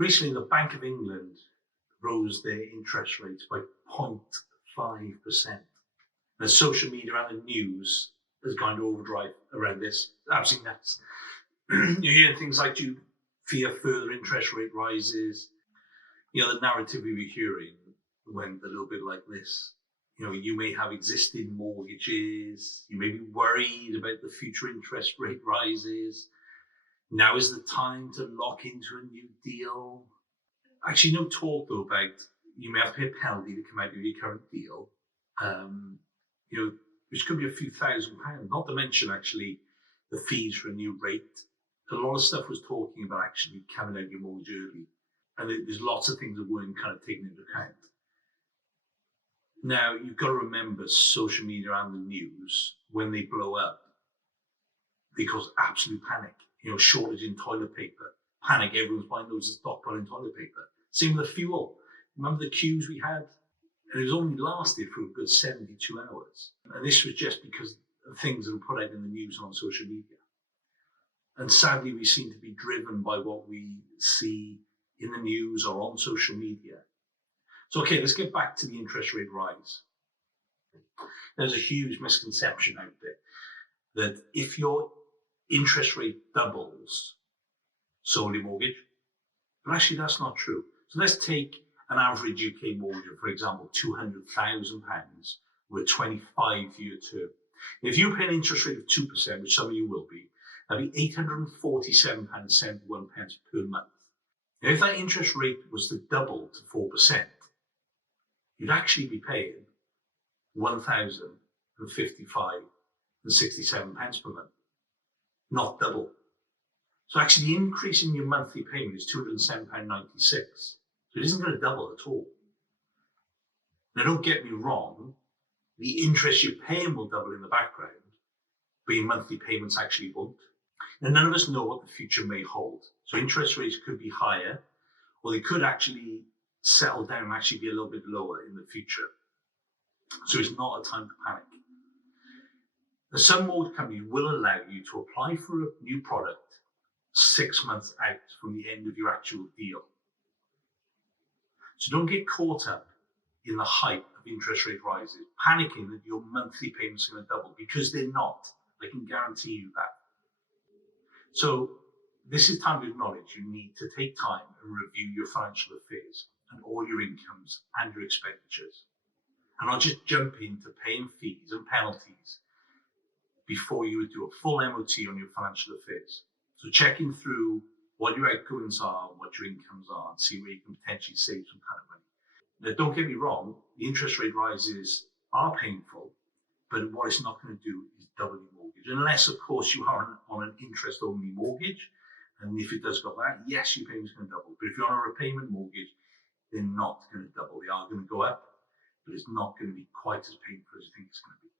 Recently, the Bank of England rose their interest rates by 0.5%. The social media and the news has gone to overdrive around this. Absolutely nuts. You hear things like, do you fear further interest rate rises? The narrative we were hearing went a little bit like this. You may have existing mortgages. You may be worried about the future interest rate rises. Now is the time to lock into a new deal. Actually, no talk though about you may have to pay a penalty to come out of your current deal. Which could be a few £1,000s. Not to mention actually the fees for a new rate. A lot of stuff was talking about actually coming out of your mortgage early, and there's lots of things that weren't kind of taken into account. Now you've got to remember, social media and the news, when they blow up, they cause absolute panic. Shortage in toilet paper, panic. Everyone's buying loads of stockpiling toilet paper. Same with the fuel. Remember the queues we had? And it was only lasted for a good 72 hours. And this was just because of things that were put out in the news and on social media. And sadly, we seem to be driven by what we see in the news or on social media. So, okay, let's get back to the interest rate rise. There's a huge misconception out there that if your interest rate doubles, so will your mortgage. But actually, that's not true. So let's take an average UK mortgage of, for example, £200,000 with a 25-year term. If you pay an interest rate of 2%, which some of you will be, that'd be £847.71 per month. Now, if that interest rate was to double to 4%, you'd actually be paying £1,055.67 per month, not double. So actually, the increase in your monthly payment is £207.96. So it isn't going to double at all. Now, don't get me wrong, the interest you're paying will double in the background, but your monthly payments actually won't. Now, none of us know what the future may hold. So interest rates could be higher, or they could actually settle down and actually be a little bit lower in the future. So it's not a time to panic. Now, some mortgage companies will allow you to apply for a new product 6 months out from the end of your actual deal. So don't get caught up in the hype of interest rate rises, panicking that your monthly payments are going to double, because they're not. I can guarantee you that. So this is time to acknowledge you need to take time and review your financial affairs and all your incomes and your expenditures. And not just jump into paying fees and penalties before you would do a full MOT on your financial affairs. So checking through what your outgoings are, what your incomes are, and see where you can potentially save some kind of money. Now, don't get me wrong, the interest rate rises are painful, but what it's not going to do is double your mortgage. Unless, of course, you are on an interest-only mortgage, and if it does go that, yes, your payment's going to double. But if you're on a repayment mortgage, they're not going to double. They are going to go up, but it's not going to be quite as painful as you think it's going to be.